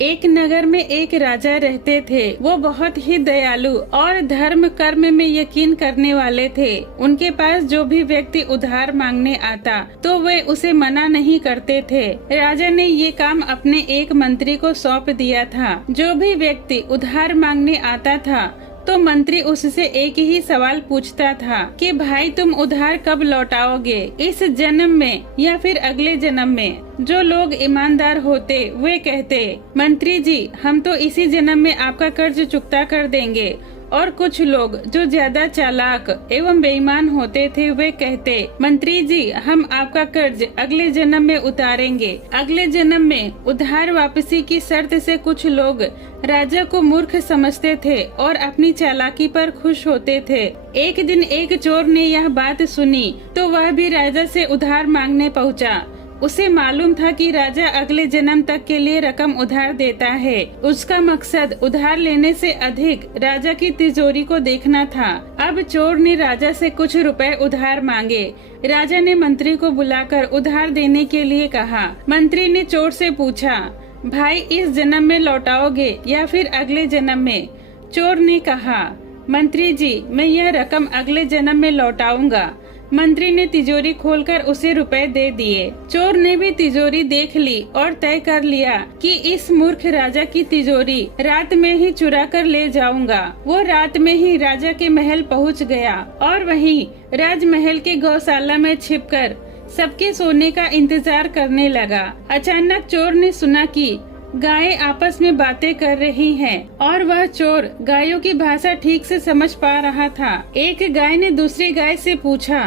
एक नगर में एक राजा रहते थे। वो बहुत ही दयालु और धर्म कर्म में यकीन करने वाले थे। उनके पास जो भी व्यक्ति उधार मांगने आता तो वे उसे मना नहीं करते थे। राजा ने ये काम अपने एक मंत्री को सौंप दिया था। जो भी व्यक्ति उधार मांगने आता था तो मंत्री उससे एक ही सवाल पूछता था कि भाई तुम उधार कब लौटाओगे, इस जन्म में या फिर अगले जन्म में। जो लोग ईमानदार होते वे कहते, मंत्री जी हम तो इसी जन्म में आपका कर्ज चुकता कर देंगे। और कुछ लोग जो ज्यादा चालाक एवं बेईमान होते थे वे कहते, मंत्री जी हम आपका कर्ज अगले जन्म में उतारेंगे। अगले जन्म में उधार वापसी की शर्त से कुछ लोग राजा को मूर्ख समझते थे और अपनी चालाकी पर खुश होते थे। एक दिन एक चोर ने यह बात सुनी तो वह भी राजा से उधार मांगने पहुंचा। उसे मालूम था कि राजा अगले जन्म तक के लिए रकम उधार देता है। उसका मकसद उधार लेने से अधिक राजा की तिजोरी को देखना था। अब चोर ने राजा से कुछ रुपए उधार मांगे। राजा ने मंत्री को बुलाकर उधार देने के लिए कहा। मंत्री ने चोर से पूछा, भाई इस जन्म में लौटाओगे या फिर अगले जन्म में? चोर ने कहा, मंत्री जी मैं यह रकम अगले जन्म में लौटाऊंगा। मंत्री ने तिजोरी खोलकर उसे रुपए दे दिए। चोर ने भी तिजोरी देख ली और तय कर लिया कि इस मूर्ख राजा की तिजोरी रात में ही चुरा कर ले जाऊंगा। वो रात में ही राजा के महल पहुंच गया और वहीं राजमहल के गौशाला में छिपकर सबके सोने का इंतजार करने लगा। अचानक चोर ने सुना कि गायें आपस में बातें कर रही हैं और वह चोर गायों की भाषा ठीक से समझ पा रहा था। एक गाय ने दूसरी गाय से पूछा,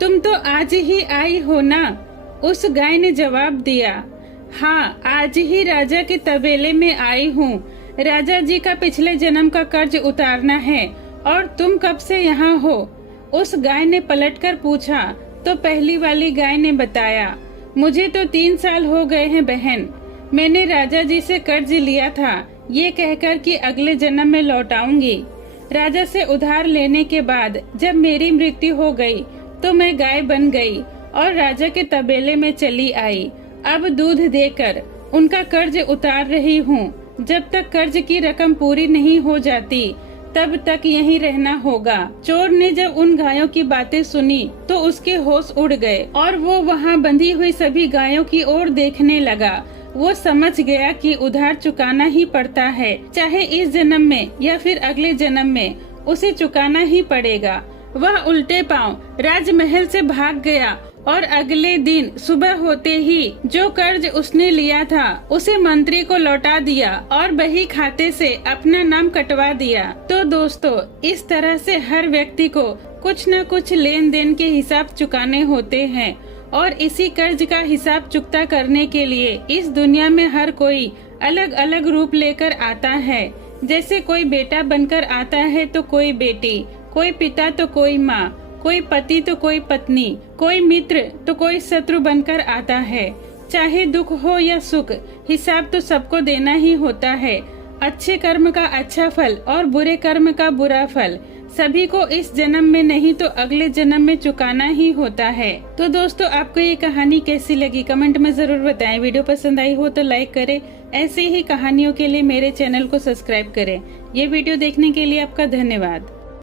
तुम तो आज ही आई हो ना? उस गाय ने जवाब दिया, हाँ आज ही राजा के तबेले में आई हूँ। राजा जी का पिछले जन्म का कर्ज उतारना है। और तुम कब से यहाँ हो? उस गाय ने पलटकर पूछा तो पहली वाली गाय ने बताया, मुझे तो 3 साल हो गए हैं बहन। मैंने राजा जी से कर्ज लिया था ये कहकर कि अगले जन्म में लौटाऊंगी। राजा से उधार लेने के बाद जब मेरी मृत्यु हो गई तो मैं गाय बन गई और राजा के तबेले में चली आई। अब दूध देकर उनका कर्ज उतार रही हूँ। जब तक कर्ज की रकम पूरी नहीं हो जाती तब तक यहीं रहना होगा। चोर ने जब उन गायों की बातें सुनी तो उसके होश उड़ गए और वो वहाँ बंधी हुई सभी गायों की ओर देखने लगा। वो समझ गया कि उधार चुकाना ही पड़ता है, चाहे इस जन्म में या फिर अगले जन्म में उसे चुकाना ही पड़ेगा। वह उल्टे पांव राजमहल से भाग गया और अगले दिन सुबह होते ही जो कर्ज उसने लिया था उसे मंत्री को लौटा दिया और बही खाते से अपना नाम कटवा दिया। तो दोस्तों इस तरह से हर व्यक्ति को कुछ न कुछ लेन देन के हिसाब चुकाने होते हैं और इसी कर्ज का हिसाब चुकता करने के लिए इस दुनिया में हर कोई अलग अलग रूप लेकर आता है। जैसे कोई बेटा बनकर आता है तो कोई बेटी, कोई पिता तो कोई माँ, कोई पति तो कोई पत्नी, कोई मित्र तो कोई शत्रु बनकर आता है। चाहे दुख हो या सुख हिसाब तो सबको देना ही होता है। अच्छे कर्म का अच्छा फल और बुरे कर्म का बुरा फल सभी को इस जन्म में नहीं तो अगले जन्म में चुकाना ही होता है। तो दोस्तों आपको ये कहानी कैसी लगी कमेंट में जरूर बताएं। वीडियो पसंद आई हो तो लाइक करें। ऐसी ही कहानियों के लिए मेरे चैनल को सब्सक्राइब करें। ये वीडियो देखने के लिए आपका धन्यवाद।